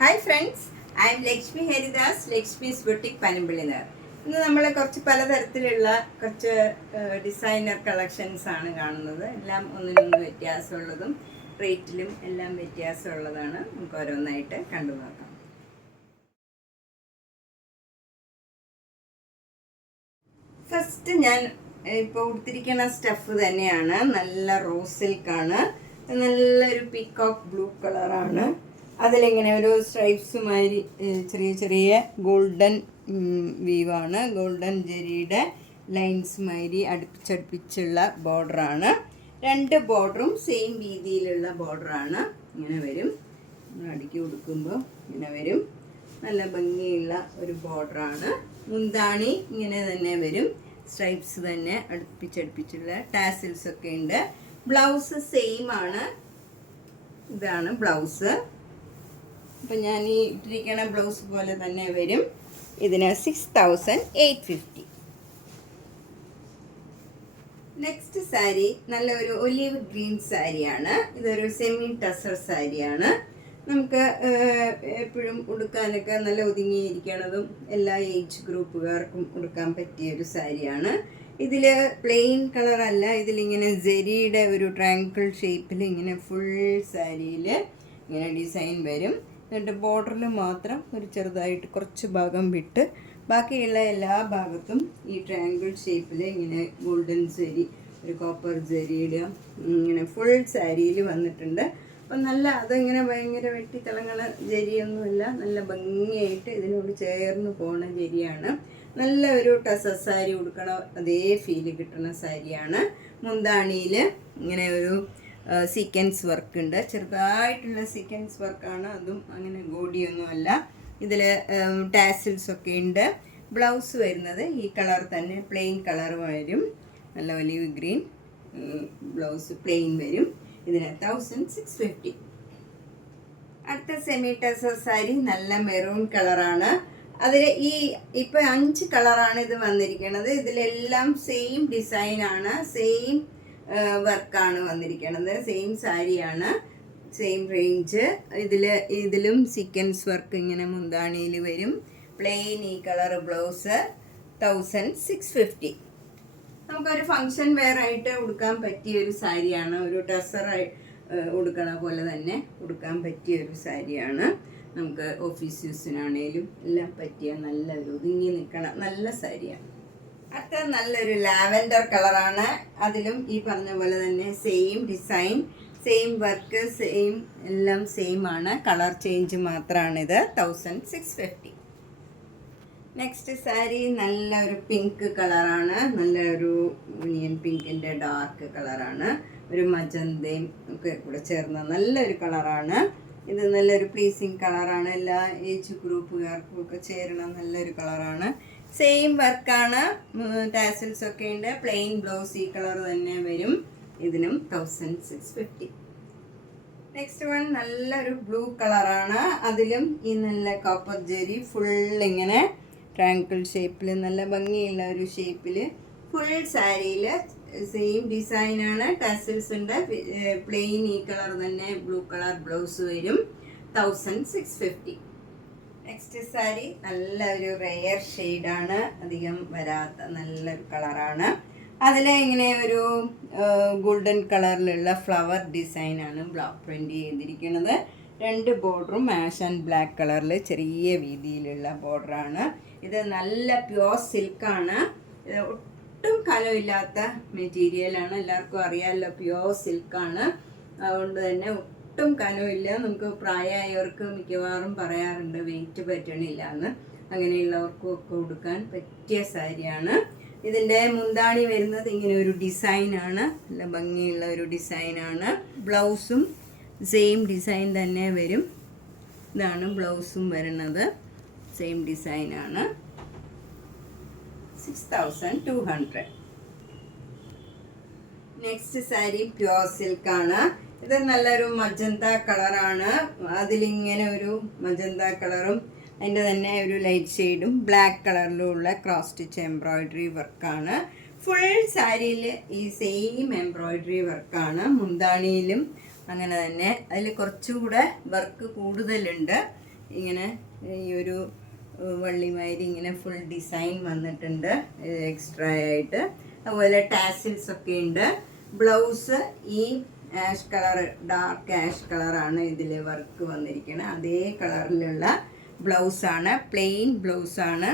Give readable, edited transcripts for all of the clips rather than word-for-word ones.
Hi friends, I am Lakshmi Haridas, Lakshmi's boutique പനമ്പിളിനർ. ഇന്ന് നമ്മൾ കുറച്ച് പലതരത്തിലുള്ള കുറച്ച് ഡിസൈനർ കളക്ഷൻസ് ആണ് കാണുന്നത്. എല്ലാം ഒന്നിനൊന്ന് വ്യത്യാസമുള്ളതും റേറ്റിലും എല്ലാം വ്യത്യാസമുള്ളതാണ്. നമുക്ക് ഓരോന്നായിട്ട് കണ്ടു നോക്കാം. ഫസ്റ്റ് ഞാൻ ഇപ്പോൾ കൊടുത്തിരിക്കുന്ന സ്റ്റഫ് തന്നെയാണ്. നല്ല റോസ് സിൽക്കാണ്. നല്ലൊരു പീകോക്ക് ബ്ലൂ കളറാണ്. അതിലിങ്ങനെ ഒരു സ്ട്രൈപ്സ് മാതിരി ചെറിയ ചെറിയ ഗോൾഡൻ വീവാണ്. ഗോൾഡൻ ജെരിയുടെ ലൈൻസ് മാതിരി അടുപ്പിച്ചടുപ്പിച്ചുള്ള ബോർഡറാണ്. രണ്ട് ബോർഡറും സെയിം രീതിയിലുള്ള ബോർഡറാണ്. ഇങ്ങനെ വരും, അടുക്കി കൊടുക്കുമ്പോൾ ഇങ്ങനെ വരും. നല്ല ഭംഗിയുള്ള ഒരു ബോർഡറാണ്. മുന്താണി ഇങ്ങനെ തന്നെ വരും, സ്ട്രൈപ്സ് തന്നെ അടുപ്പിച്ചടുപ്പിച്ചുള്ള ടാസിൽസ് ഒക്കെ ഉണ്ട്. ബ്ലൗസ് സെയിം ആണ്. ഇതാണ് ബ്ലൗസ്. അപ്പം ഞാൻ ഈ ഇട്ടിരിക്കണ ബ്ലൗസ് പോലെ തന്നെ വരും. ഇതിന് 6850. നെക്സ്റ്റ് സാരി നല്ല ഒരു ഒലീവ് ഗ്രീൻ സാരിയാണ്. ഇതൊരു സെമി ടസർ സാരിയാണ്. നമുക്ക് എപ്പോഴും ഉടുക്കാനൊക്കെ നല്ല ഒതുങ്ങിയിരിക്കണതും എല്ലാ ഏജ് ഗ്രൂപ്പുകാർക്കും ഉടുക്കാൻ പറ്റിയ ഒരു സാരിയാണ്. ഇതിൽ പ്ലെയിൻ കളറല്ല, ഇതിലിങ്ങനെ ജെരിയുടെ ഒരു ട്രയാങ്കിൾ ഷേപ്പിൽ ഇങ്ങനെ ഫുൾ സാരിയിൽ ഇങ്ങനെ ഡിസൈൻ വരും. എന്നിട്ട് ബോർഡറിൽ മാത്രം ഒരു ചെറുതായിട്ട് കുറച്ച് ഭാഗം വിട്ട് ബാക്കിയുള്ള എല്ലാ ഭാഗത്തും ഈ ട്രയാങ്കിൾ ഷേപ്പിൽ ഇങ്ങനെ ഗോൾഡൻ ജെരി, ഒരു കോപ്പർ ജെരിയുടെ ഇങ്ങനെ ഫുൾ സാരിയിൽ വന്നിട്ടുണ്ട്. അപ്പം നല്ല അതിങ്ങനെ ഭയങ്കര വെട്ടിത്തിളങ്ങണ ജെരിയൊന്നുമില്ല, നല്ല ഭംഗിയായിട്ട് ഇതിനോട് ചേർന്ന് പോണ ജെരിയാണ്. നല്ല ഒരു ടസർ സാരി ഉടുക്കണ അതേ ഫീല് കിട്ടുന്ന സാരിയാണ്. മുന്താണിയിൽ ഇങ്ങനെ ഒരു സീക്വൻസ് വർക്ക് ഉണ്ട്. ചെറുതായിട്ടുള്ള സീക്വൻസ് വർക്കാണ്, അതും അങ്ങനെ ഗോഡിയൊന്നുമല്ല. ഇതിൽ ടാസിൽസ് ഒക്കെ ഉണ്ട്. ബ്ലൗസ് വരുന്നത് ഈ കളർ തന്നെ, പ്ലെയിൻ കളർ വരും. നല്ല ഒലീവ് ഗ്രീൻ ബ്ലൗസ് പ്ലെയിൻ വരും. ഇതിന് 1650. അടുത്ത സെമി ടസർ സാരി നല്ല മെറൂൺ കളറാണ്. അതിൽ ഈ ഇപ്പം 5 കളറാണ് ഇത് വന്നിരിക്കുന്നത്. ഇതിലെല്ലാം സെയിം ഡിസൈനാണ്, സെയിം വർക്കാണ് വന്നിരിക്കുന്നത്. സെയിം സാരിയാണ്, സെയിം റേഞ്ച്. ഇതിലും സീക്വൻസ് വർക്ക് ഇങ്ങനെ മുന്താണിയിൽ വരും. പ്ലെയിൻ ഈ കളർ ബ്ലൗസ് 1650. നമുക്കൊരു ഫങ്ഷൻ വെയർ ആയിട്ട് ഉടുക്കാൻ പറ്റിയ ഒരു സാരിയാണ്. ഒരു ടസറായി ഉടുക്കണ പോലെ തന്നെ ഉടുക്കാൻ പറ്റിയ ഒരു സാരിയാണ്. നമുക്ക് ഓഫീസ് യൂസിനാണേലും എല്ലാം പറ്റിയ നല്ലൊരു ഒതുങ്ങി നിൽക്കണ നല്ല സാരിയാണ്. അടുത്ത നല്ലൊരു ലാവൻഡർ കളറാണ്. അതിലും ഈ പറഞ്ഞ പോലെ തന്നെ same design, same work, same എല്ലാം സെയിം ആണ്. കളർ ചേഞ്ച് മാത്രമാണിത്. 1650. നെക്സ്റ്റ് സാരി നല്ലൊരു പിങ്ക് കളറാണ്. നല്ലൊരു യൂണിയൻ പിങ്കിൻ്റെ ഡാർക്ക് കളറാണ്. ഒരു മജന്തയും ഒക്കെ കൂടെ ചേർന്ന നല്ലൊരു കളറാണ്. ഇത് നല്ലൊരു പ്ലീസിങ് കളറാണ്. എല്ലാ ഏജ് ഗ്രൂപ്പുകാർക്കും ഒക്കെ ചേരണ നല്ലൊരു കളറാണ്. സെയിം വർക്കാണ്, ടാസിൽസ് ഒക്കെ ഉണ്ട്. പ്ലെയിൻ ബ്ലൗസ് ഈ കളർ തന്നെ വരും. ഇതിനും 1650. നെക്സ്റ്റ് വൺ നല്ലൊരു ബ്ലൂ കളറാണ്. അതിലും ഈ നല്ല കോപ്പർ ജെരി ഫുൾ ഇങ്ങനെ ട്രയാങ്കിൾ ഷേപ്പിൽ നല്ല ഭംഗിയുള്ള ഒരു ഷേപ്പിൽ ഫുൾ സാരിയിൽ സെയിം ഡിസൈനാണ്. ടാസിൽസ് ഉണ്ട്. പ്ലെയിൻ ഈ കളർ തന്നെ ബ്ലൂ കളർ ബ്ലൗസ് വരും. 1650. നെക്സ്റ്റ് സാരി നല്ലൊരു റെയർ ഷെയ്ഡാണ്, അധികം വരാത്ത നല്ലൊരു കളറാണ്. അതിൽ ഇങ്ങനെ ഒരു ഗോൾഡൻ കളറിലുള്ള ഫ്ലവർ ഡിസൈനാണ് ബ്ലോക്ക് പ്രിൻ്റ് ചെയ്തിരിക്കുന്നത്. രണ്ട് ബോർഡറും ആഷ് ആൻഡ് ബ്ലാക്ക് കളറിൽ ചെറിയ വീതിയിലുള്ള ബോർഡറാണ്. ഇത് നല്ല പ്യുവർ സിൽക്കാണ്. ഒട്ടും കലമില്ലാത്ത മെറ്റീരിയലാണ്. എല്ലാവർക്കും അറിയാമല്ലോ, പ്യുവർ സിൽക്കാണ്. അതുകൊണ്ട് തന്നെ ഒട്ടും കനമില്ല. നമുക്ക് പ്രായമായവർക്ക് മിക്കവാറും പറയാറുണ്ട് വെയിറ്റ് പറ്റണില്ല എന്ന്. അങ്ങനെയുള്ളവർക്കും ഒക്കെ ഉടുക്കാൻ പറ്റിയ സാരിയാണ്. ഇതിൻ്റെ മുന്താണി വരുന്നത് ഇങ്ങനെ ഒരു ഡിസൈനാണ്, നല്ല ഭംഗിയുള്ള ഒരു ഡിസൈനാണ്. ബ്ലൗസും സെയിം ഡിസൈൻ തന്നെ വരും. ഇതാണ് ബ്ലൗസും വരുന്നത്, സെയിം ഡിസൈനാണ്. 6200. നെക്സ്റ്റ് സാരി പ്യുവർ സിൽക്കാണ്. ഇത് നല്ലൊരു മജന്ത കളറാണ്. അതിലിങ്ങനെ ഒരു മജന്ത കളറും അതിൻ്റെ തന്നെ ഒരു ലൈറ്റ് ഷെയ്ഡും ബ്ലാക്ക് കളറിലുള്ള ക്രോസ് സ്റ്റിച്ച് എംബ്രോയിഡറി വർക്കാണ്. ഫുൾ സാരിയിൽ ഈ സെയിം എംബ്രോയിഡറി വർക്കാണ്. മുന്താണിയിലും അങ്ങനെ തന്നെ. അതിൽ കുറച്ചുകൂടെ വർക്ക് കൂടുതലുണ്ട്. ഇങ്ങനെ ഈ ഒരു വള്ളിമാതിരി ഇങ്ങനെ ഫുൾ ഡിസൈൻ വന്നിട്ടുണ്ട് എക്സ്ട്രാ ആയിട്ട്. അതുപോലെ ടാസിൽസ് ഒക്കെ ഉണ്ട്. ബ്ലൗസ് ഈ ആഷ് കളർ, ഡാർക്ക് ആഷ് കളറാണ് ഇതിൽ വർക്ക് വന്നിരിക്കുന്നത്. അതേ കളറിലുള്ള ബ്ലൗസാണ്, പ്ലെയിൻ ബ്ലൗസാണ്.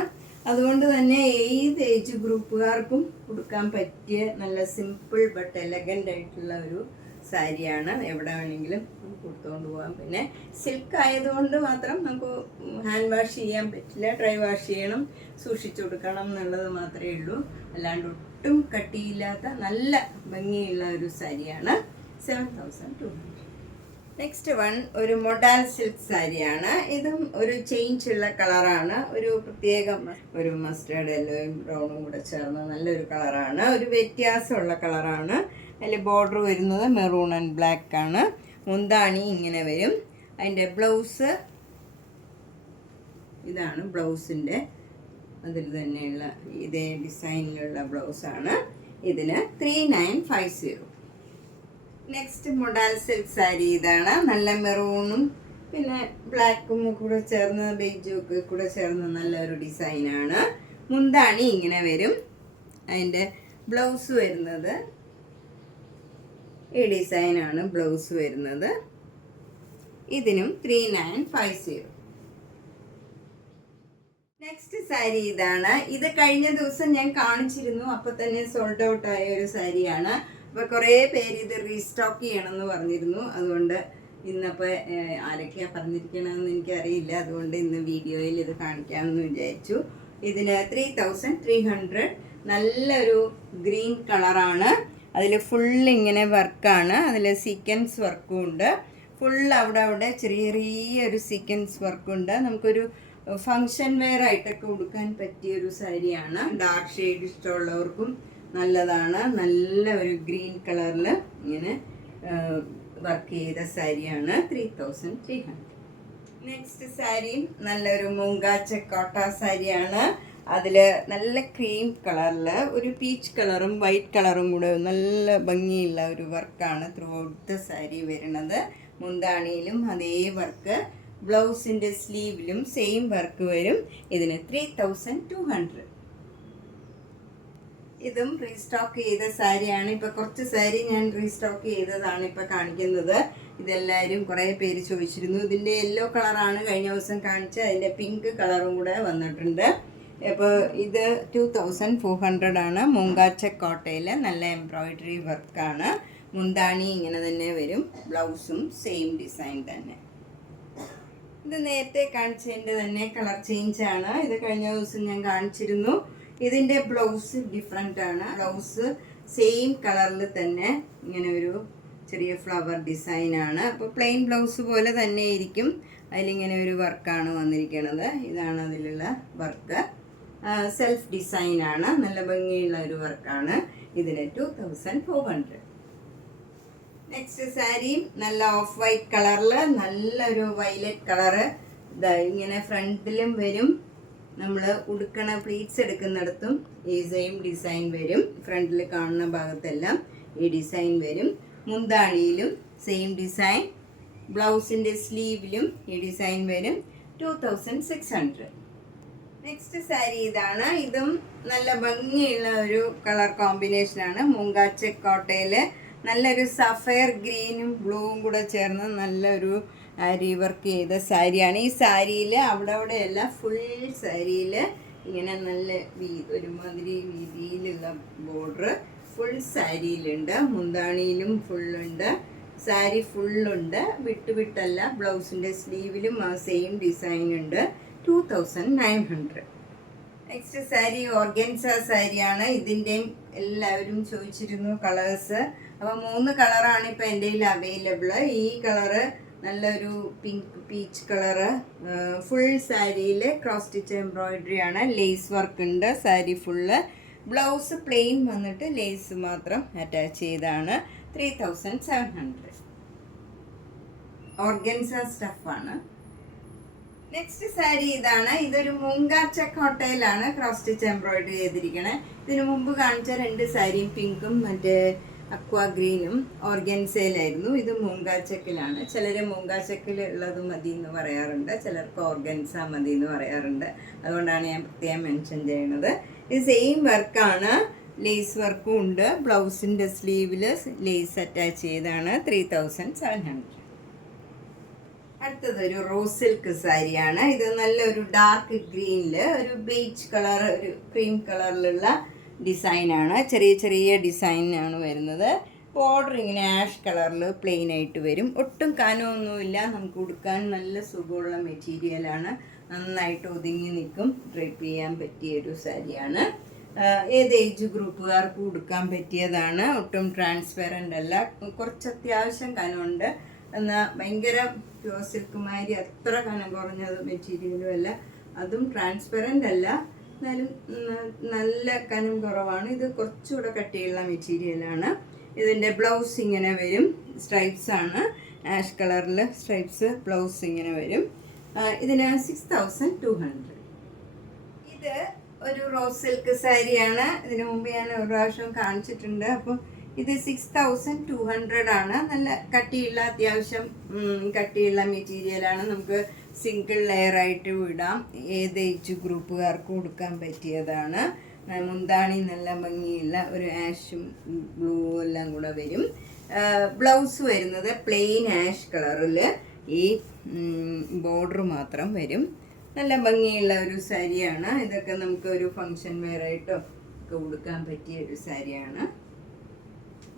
അതുകൊണ്ട് തന്നെ ഏത് ഏജ് ഗ്രൂപ്പുകാർക്കും കൊടുക്കാൻ പറ്റിയ നല്ല സിമ്പിൾ ബട്ട് എലഗൻ്റ് ആയിട്ടുള്ള ഒരു സാരിയാണ്. എവിടെ വേണമെങ്കിലും കൊടുത്തുകൊണ്ട് പോകാം. പിന്നെ സിൽക്ക് ആയതുകൊണ്ട് മാത്രം നമുക്ക് ഹാൻഡ് വാഷ് ചെയ്യാൻ പറ്റില്ല, ഡ്രൈ വാഷ് ചെയ്യണം, സൂക്ഷിച്ചു കൊടുക്കണം എന്നുള്ളത് മാത്രമേ ഉള്ളൂ. അല്ലാണ്ട് ഒട്ടും കട്ടിയില്ലാത്ത നല്ല ഭംഗിയുള്ള ഒരു സാരിയാണ്. 7200. നെക്സ്റ്റ് വൺ ഒരു മൊഡാൽ സിൽക്ക് സാരിയാണ്. ഇതും ഒരു ചേഞ്ച് ഉള്ള കളറാണ്. ഒരു പ്രത്യേകം ഒരു മസ്റ്റേർഡ് യെല്ലോയും ബ്രൗണും കൂടെ ചേർന്ന നല്ലൊരു കളറാണ്. ഒരു വ്യത്യാസമുള്ള കളറാണ്. അതിൽ ബോർഡർ വരുന്നത് മെറൂൺ ആൻഡ് ബ്ലാക്ക് ആണ്. മുന്താണി ഇങ്ങനെ വരും. അതിൻ്റെ ബ്ലൗസ് ഇതാണ്. ബ്ലൗസിൻ്റെ അതിൽ തന്നെയുള്ള ഇതേ ഡിസൈനിലുള്ള ബ്ലൗസാണ്. ഇതിന് 3950. നെക്സ്റ്റ് മൊഡാൽ സിൽക്ക് സാരി ഇതാണ്. നല്ല മെറൂണും പിന്നെ ബ്ലാക്കും കൂടെ ചേർന്ന് ബേജും ഒക്കെ കൂടെ ചേർന്ന് നല്ലൊരു ഡിസൈനാണ്. മുന്താണി ഇങ്ങനെ വരും. അതിൻ്റെ ബ്ലൗസ് വരുന്നത് ഈ ഡിസൈനാണ് ബ്ലൗസ് വരുന്നത്. ഇതിനും 3950. നെക്സ്റ്റ് സാരി ഇതാണ്. ഇത് കഴിഞ്ഞ ദിവസം ഞാൻ കാണിച്ചിരുന്നു, അപ്പോൾ തന്നെ സോൾഡ് ഔട്ട് ആയ ഒരു സാരിയാണ്. അപ്പോൾ കുറേ പേര് ഇത് റീസ്റ്റോക്ക് ചെയ്യണമെന്ന് പറഞ്ഞിരുന്നു. അതുകൊണ്ട് ഇന്നപ്പോൾ ആരൊക്കെയാണ് പറഞ്ഞിരിക്കണമെന്ന് എനിക്കറിയില്ല. അതുകൊണ്ട് ഇന്ന് വീഡിയോയിൽ ഇത് കാണിക്കാമെന്ന് വിചാരിച്ചു. ഇതിന് 3300. നല്ലൊരു ഗ്രീൻ കളറാണ്. അതിൽ ഫുൾ ഇങ്ങനെ വർക്കാണ്. അതിൽ സീക്വൻസ് വർക്കും ഉണ്ട്. ഫുൾ അവിടെ ചെറിയൊരു സീക്വൻസ് വർക്കുണ്ട്. നമുക്കൊരു ഫങ്ഷൻ വെയർ ആയിട്ടൊക്കെ ഉടുക്കാൻ പറ്റിയൊരു സാരിയാണ്. ഡാർക്ക് ഷെയ്ഡ് ഇഷ്ടമുള്ളവർക്കും നല്ലതാണ്. നല്ല ഒരു ഗ്രീൻ കളറിൽ ഇങ്ങനെ വർക്ക് ചെയ്ത സാരിയാണ്. 3300. നെക്സ്റ്റ് സാരിയും നല്ലൊരു മൂങ്കാച്ച കോട്ട സാരിയാണ്. അതിൽ നല്ല ക്രീം കളറിൽ ഒരു പീച്ച് കളറും വൈറ്റ് കളറും കൂടെ നല്ല ഭംഗിയുള്ള ഒരു വർക്കാണ് ത്രൂ ഔട്ട് ദ സാരി വരുന്നത്. മുന്താണിയിലും അതേ വർക്ക്, ബ്ലൗസിൻ്റെ സ്ലീവിലും സെയിം വർക്ക് വരും. ഇതിന് 3200. ഇതും റീസ്റ്റോക്ക് ചെയ്ത സാരിയാണ്. ഇപ്പോൾ കുറച്ച് സാരി ഞാൻ റീസ്റ്റോക്ക് ചെയ്തതാണ് ഇപ്പോൾ കാണിക്കുന്നത്. ഇതെല്ലാവരും കുറേ പേര് ചോദിച്ചിരുന്നു. ഇതിൻ്റെ യെല്ലോ കളറാണ് കഴിഞ്ഞ ദിവസം കാണിച്ച്, അതിൻ്റെ പിങ്ക് കളറും കൂടെ വന്നിട്ടുണ്ട്. അപ്പോൾ ഇത് 2400 ആണ്. മൂങ്കാച്ച കോട്ടയിൽ നല്ല എംബ്രോയിഡറി വർക്കാണ്. മുന്താണി ഇങ്ങനെ തന്നെ വരും. ബ്ലൗസും സെയിം ഡിസൈൻ തന്നെ. ഇത് നേരത്തെ കാണിച്ചതിൻ്റെ തന്നെ കളർ ചേഞ്ചാണ്. ഇത് കഴിഞ്ഞ ദിവസം ഞാൻ കാണിച്ചിരുന്നു. ഇതിൻ്റെ ബ്ലൗസ് ഡിഫറെൻ്റ് ആണ്. ബ്ലൗസ് സെയിം കളറിൽ തന്നെ ഇങ്ങനെ ഒരു ചെറിയ ഫ്ലവർ ഡിസൈനാണ്. അപ്പോൾ പ്ലെയിൻ ബ്ലൗസ് പോലെ തന്നെ ഇരിക്കും. അതിലിങ്ങനെ ഒരു വർക്കാണ് വന്നിരിക്കുന്നത്. ഇതാണ് അതിലുള്ള വർക്ക്. സെൽഫ് ഡിസൈനാണ്. നല്ല ഭംഗിയുള്ള ഒരു വർക്കാണ്. ഇതിന് 2400. നെക്സ്റ്റ് സാരിയും നല്ല ഓഫ് വൈറ്റ് കളറിൽ നല്ലൊരു വയലറ്റ് കളറ്. ഇങ്ങനെ ഫ്രണ്ടിലും വരും. നമ്മൾ ഉടുക്കണ പ്ലീറ്റ്സ് എടുക്കുന്നിടത്തും ഈ സെയിം ഡിസൈൻ വരും. ഫ്രണ്ടിൽ കാണുന്ന ഭാഗത്തെല്ലാം ഈ ഡിസൈൻ വരും. മുന്താണിയിലും സെയിം ഡിസൈൻ, ബ്ലൗസിൻ്റെ സ്ലീവിലും ഈ ഡിസൈൻ വരും. 2600. നെക്സ്റ്റ് സാരി ഇതാണ്. ഇതും നല്ല ഭംഗിയുള്ള ഒരു കളർ കോമ്പിനേഷനാണ്. മൂങ്കാച്ച കോട്ടയിൽ നല്ലൊരു സഫയർ ഗ്രീനും ബ്ലൂവും കൂടെ ചേർന്ന് നല്ലൊരു റീവർക്ക് ചെയ്ത സാരിയാണ്. ഈ സാരിയിൽ അവിടെയല്ല ഫുൾ സാരിയിൽ ഇങ്ങനെ നല്ല ഒരുമാതിരി വീതിയിലുള്ള ബോർഡർ ഫുൾ സാരിയിലുണ്ട്. മുന്താണിയിലും ഫുള്ളുണ്ട്. സാരി ഫുള്ളുണ്ട്, വിട്ടല്ല. ബ്ലൗസിൻ്റെ സ്ലീവിലും ആ സെയിം ഡിസൈൻ ഉണ്ട്. 2900. നെക്സ്റ്റ് സാരി ഓർഗൻസ സാരിയാണ്. ഇതിൻ്റെയും എല്ലാവരും ചോദിച്ചിരുന്നു കളേഴ്സ്. അപ്പോൾ 3 കളറാണ് ഇപ്പോൾ എൻ്റെ കയ്യിൽ അവൈലബിൾ. ഈ കളറ് നല്ലൊരു പിങ്ക് പീച്ച് കളറ്. ഫുൾ സാരിയിൽ ക്രോസ് സ്റ്റിച്ച് എംബ്രോയിഡറി ആണ്. ലേസ് വർക്ക് ഉണ്ട് സാരി ഫുള്ള്. ബ്ലൗസ് പ്ലെയിൻ വന്നിട്ട് ലേസ് മാത്രം അറ്റാച്ച് ചെയ്താണ്. 3700. ഓർഗൻസ സ്റ്റഫാണ്. നെക്സ്റ്റ് സാരി ഇതാണ്. ഇതൊരു മൂങ്കാച്ച കോട്ടയിലാണ് ക്രോസ് സ്റ്റിച്ച് എംബ്രോയിഡറി ചെയ്തിരിക്കണേ. ഇതിനു മുമ്പ് കാണിച്ച 2 സാരിയും പിങ്കും മറ്റേ അക്വാ ഗ്രീനും ഓർഗൻസയിലായിരുന്നു. ഇത് മൂങ്കാച്ചക്കിലാണ്. ചിലർ മൂങ്കാച്ചക്കിൽ ഉള്ളത് മതി എന്ന് പറയാറുണ്ട്, ചിലർക്ക് ഓർഗൻസ മതി എന്ന് പറയാറുണ്ട്. അതുകൊണ്ടാണ് ഞാൻ പ്രത്യേകം മെൻഷൻ ചെയ്യുന്നത്. ഇത് സെയിം വർക്കാണ്, ലേസ് വർക്കും ഉണ്ട്. ബ്ലൗസിൻ്റെ സ്ലീവിൽ ലേസ് അറ്റാച്ച് ചെയ്താണ്. 3700. അടുത്തതൊരു റോസ് സിൽക്ക് സാരിയാണ്. ഇത് നല്ലൊരു ഡാർക്ക് ഗ്രീനിൽ ഒരു ബേജ് കളർ, ഒരു ക്രീം കളറിലുള്ള ഡിസൈനാണ്. ചെറിയ ചെറിയ ഡിസൈനാണ് വരുന്നത്. ബോർഡർ ഇങ്ങനെ ആഷ് കളറിൽ പ്ലെയിൻ ആയിട്ട് വരും. ഒട്ടും കനമൊന്നുമില്ല. നമുക്ക് ഉടുക്കാൻ നല്ല സുഖമുള്ള മെറ്റീരിയലാണ്. നന്നായിട്ട് ഒതുങ്ങി നിൽക്കും. ഡ്രൈപ്പ് ചെയ്യാൻ പറ്റിയൊരു സാരിയാണ്. ഏത് ഏജ് ഗ്രൂപ്പുകാർക്ക് ഉടുക്കാൻ പറ്റിയതാണ്. ഒട്ടും ട്രാൻസ്പെറൻ്റ് അല്ല. കുറച്ച് അത്യാവശ്യം കനമുണ്ട്. എന്നാൽ ഭയങ്കര പ്യൂർ സിൽക്ക് മാതിരി അത്ര കനം കുറഞ്ഞത് മെറ്റീരിയലും അല്ല. അതും ട്രാൻസ്പെറൻ്റ് അല്ല, എന്നാലും നല്ല കനം കുറവാണ്. ഇത് കുറച്ചുകൂടെ കട്ടിയുള്ള മെറ്റീരിയലാണ്. ഇതിൻ്റെ ബ്ലൗസ് ഇങ്ങനെ വരും. സ്ട്രൈപ്സ് ആണ്, ആഷ് കളറിൽ സ്ട്രൈപ്സ്. ബ്ലൗസ് ഇങ്ങനെ വരും. ഇതിന് 6200. ഇത് ഒരു റോസ് സിൽക്ക് സാരിയാണ്. ഇതിനു മുമ്പ് ഞാൻ ഒരു പ്രാവശ്യം കാണിച്ചിട്ടുണ്ട്. അപ്പോൾ ഇത് 6200 ആണ്. നല്ല കട്ടിയുള്ള, അത്യാവശ്യം കട്ടിയുള്ള മെറ്റീരിയലാണ്. നമുക്ക് സിംഗിൾ ലെയർ ആയിട്ട് ഇടാം. ഏത് ഏജ് ഗ്രൂപ്പുകാർക്കും കൊടുക്കാൻ പറ്റിയതാണ്. മുന്താണി നല്ല ഭംഗിയുള്ള ഒരു ആഷും ബ്ലൂ എല്ലാം കൂടെ വരും. ബ്ലൗസ് വരുന്നത് പ്ലെയിൻ ആഷ് കളറിൽ, ഈ ബോർഡർ മാത്രം വരും. നല്ല ഭംഗിയുള്ള ഒരു സാരിയാണ്. ഇതൊക്കെ നമുക്ക് ഒരു ഫങ്ഷൻ വെയർ ആയിട്ടോ ഒക്കെ ഉടുക്കാൻ പറ്റിയ ഒരു സാരിയാണ്.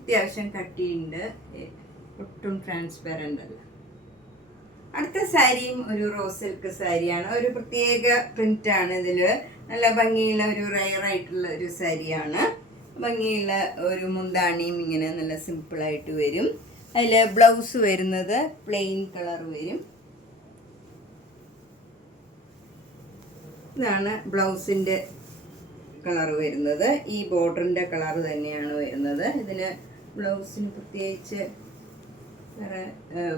അത്യാവശ്യം കട്ടിയുണ്ട്, ഒട്ടും ട്രാൻസ്പെറൻ്റ് അല്ല. അടുത്ത സാരിയും ഒരു റോസ് സിൽക്ക് സാരിയാണ്. ഒരു പ്രത്യേക പ്രിൻ്റാണ് ഇതിൽ. നല്ല ഭംഗിയുള്ള ഒരു റയർ ആയിട്ടുള്ള ഒരു സാരിയാണ്. ഭംഗിയുള്ള ഒരു മുന്താണിയും ഇങ്ങനെ നല്ല സിമ്പിളായിട്ട് വരും. അതിൽ ബ്ലൗസ് വരുന്നത് പ്ലെയിൻ കളർ വരും. ഇതാണ് ബ്ലൗസിൻ്റെ കളർ വരുന്നത്. ഈ ബോർഡറിൻ്റെ കളർ തന്നെയാണ് വരുന്നത്. ഇതിന് ബ്ലൗസിന് പ്രത്യേകിച്ച് വേറെ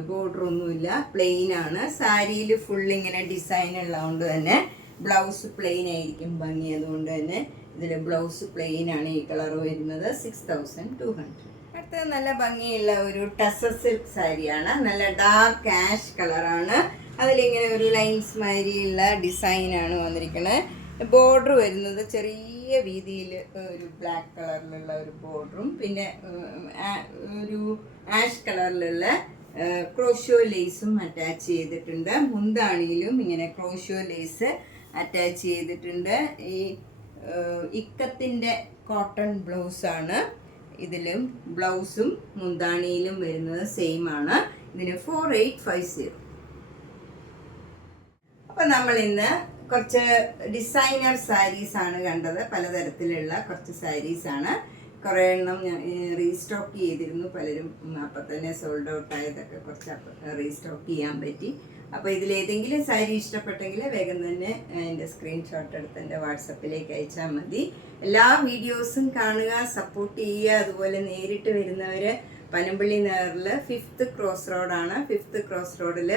ബോർഡറൊന്നുമില്ല, പ്ലെയിൻ ആണ്. സാരിയിൽ ഫുൾ ഇങ്ങനെ ഡിസൈൻ ഉള്ളതുകൊണ്ട് തന്നെ ബ്ലൗസ് പ്ലെയിൻ ആയിരിക്കും ഭംഗി. അതുകൊണ്ട് തന്നെ ഇതിൽ ബ്ലൗസ് പ്ലെയിൻ ആണ്. ഈ കളർ വരുന്നത് 6200. അടുത്ത നല്ല ഭംഗിയുള്ള ഒരു ടസർ സിൽക്ക് സാരിയാണ്. നല്ല ഡാർക്ക് ആഷ് കളറാണ്. അതിലിങ്ങനെ ഒരു ലൈൻസ് മാതിരിയുള്ള ഡിസൈനാണ് വന്നിരിക്കുന്നത്. ബോർഡർ വരുന്നത് ചെറിയ വീതിയിൽ ഒരു ബ്ലാക്ക് കളറിലുള്ള ഒരു ബോർഡറും പിന്നെ ഒരു ആഷ് കളറിലുള്ള ക്രോഷോ ലേസും അറ്റാച്ച് ചെയ്തിട്ടുണ്ട്. മുന്താണിയിലും ഇങ്ങനെ ക്രോഷോ ലേസ് അറ്റാച്ച് ചെയ്തിട്ടുണ്ട്. ഈ ഇക്കത്തിൻ്റെ കോട്ടൺ ബ്ലൗസാണ്. ഇതിലും ബ്ലൗസും മുന്താണിയിലും വരുന്നത് സെയിം ആണ്. ഇതിന് 4850. അപ്പോൾ നമ്മൾ ഇന്ന് കുറച്ച് ഡിസൈനർ സാരീസാണ് കണ്ടത്. പലതരത്തിലുള്ള കുറച്ച് സാരീസാണ്. കുറേ എണ്ണം ഞാൻ റീസ്റ്റോക്ക് ചെയ്തിരുന്നു. പലരും അപ്പം തന്നെ സോൾഡ് ഔട്ട് ആയതൊക്കെ കുറച്ച് റീസ്റ്റോക്ക് ചെയ്യാൻ പറ്റി. അപ്പോൾ ഇതിലേതെങ്കിലും സാരി ഇഷ്ടപ്പെട്ടെങ്കിൽ വേഗം തന്നെ എൻ്റെ സ്ക്രീൻഷോട്ട് എടുത്ത് എൻ്റെ വാട്സപ്പിലേക്ക് അയച്ചാൽ മതി. എല്ലാ വീഡിയോസും കാണുക, സപ്പോർട്ട് ചെയ്യുക. അതുപോലെ നേരിട്ട് വരുന്നവർ പനമ്പള്ളി നഗറിൽ 5th ക്രോസ് റോഡാണ്. 5th ക്രോസ് റോഡിൽ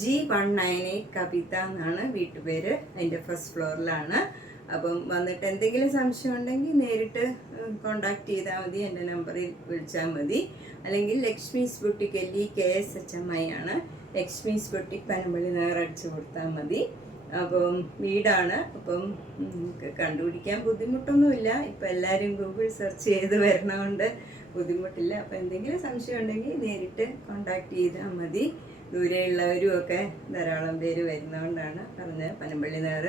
G198 കവിത എന്നാണ് വീട്ടുപേര്. അതിൻ്റെ ഫസ്റ്റ് ഫ്ലോറിലാണ്. അപ്പം വന്നിട്ട് എന്തെങ്കിലും സംശയം ഉണ്ടെങ്കിൽ നേരിട്ട് കോണ്ടാക്ട് ചെയ്താൽ മതി. എൻ്റെ നമ്പറിൽ വിളിച്ചാൽ മതി. അല്ലെങ്കിൽ ലക്ഷ്മീസ് ബുട്ടിക് LEKSHMI ആണ്. ലക്ഷ്മീസ് ബുട്ടിക് പനമ്പള്ളി നഗർ അടിച്ചു കൊടുത്താൽ മതി. അപ്പം വീടാണ്. അപ്പം നമുക്ക് കണ്ടുപിടിക്കാൻ ബുദ്ധിമുട്ടൊന്നുമില്ല. ഇപ്പം എല്ലാവരും ഗൂഗിൾ സെർച്ച് ചെയ്ത് വരണതുകൊണ്ട് ബുദ്ധിമുട്ടില്ല. അപ്പോൾ എന്തെങ്കിലും സംശയം ഉണ്ടെങ്കിൽ നേരിട്ട് കോണ്ടാക്ട് ചെയ്താൽ മതി. ദൂരെയുള്ളവരും ഒക്കെ ധാരാളം പേര് വരുന്നതുകൊണ്ടാണ് പറഞ്ഞത്. പനമ്പള്ളി നഗർ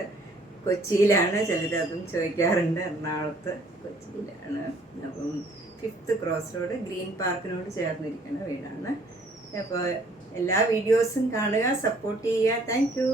കൊച്ചിയിലാണ്. ചിലർ അതും ചോദിക്കാറുണ്ട്. എറണാകുളത്ത്, കൊച്ചിയിലാണ്. അപ്പം 5th ക്രോസ് റോഡ് ഗ്രീൻ പാർക്കിനോട് ചേർന്നിരിക്കുന്ന വീടാണ്. അപ്പോൾ എല്ലാ വീഡിയോസും കാണുക, സപ്പോർട്ട് ചെയ്യുക. Thank you.